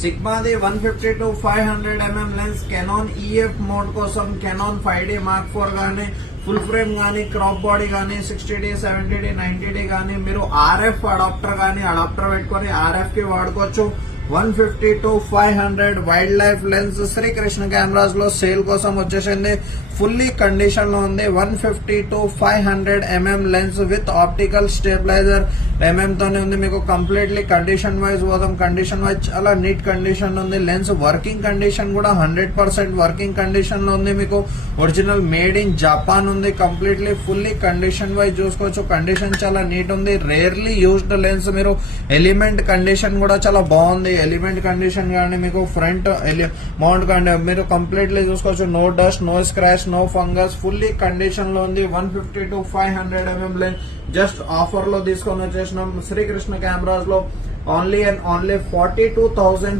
సిగ్మాది 150 to 500 mm lens Canon EF mode కోసం Canon 5D Mark IV గానీ full frame గానీ crop body గానీ 60D 70D 90D గానీ మీరు RF అడాప్టర్ పెట్టుకొని RF కి వాడుకోవచ్చు. 150 to 500 wild life lens Srikrishna cameras లో సేల్ కోసం వచ్చేసింది. ఫుల్లీ కండిషన్ లో ఉంది. 150 to 500 mm lens with optical stabiliser తోనే ఉంది. మీకు కంప్లీట్లీ కండిషన్ వైజ్ పోదాం. కండిషన్ వైజ్ చాలా నీట్ కండిషన్ ఉంది. లెన్స్ వర్కింగ్ కండిషన్ కూడా 100% వర్కింగ్ కండిషన్ లో ఉంది. మీకు ఒరిజినల్ మేడ్ ఇన్ జపాన్ ఉంది. కంప్లీట్లీ ఫుల్లీ కండిషన్ వైజ్ చూసుకోవచ్చు. కండిషన్ చాలా నీట్ ఉంది. Rarely used lens. మీరు ఎలిమెంట్ కండిషన్ కూడా చాలా బాగుంది. ఎలిమెంట్ కండిషన్ కానీ మీకు ఫ్రంట్ మౌంట్ కానీ మీరు కంప్లీట్లీ చూసుకోవచ్చు. No dust, no scratch, no fungus, fully condition లో ఉంది. 150 to 500 mm lens just offer లో తీసుకొని వచ్చేసినాం శ్రీకృష్ణ కెమెరాస్ లో. Only and only 42,000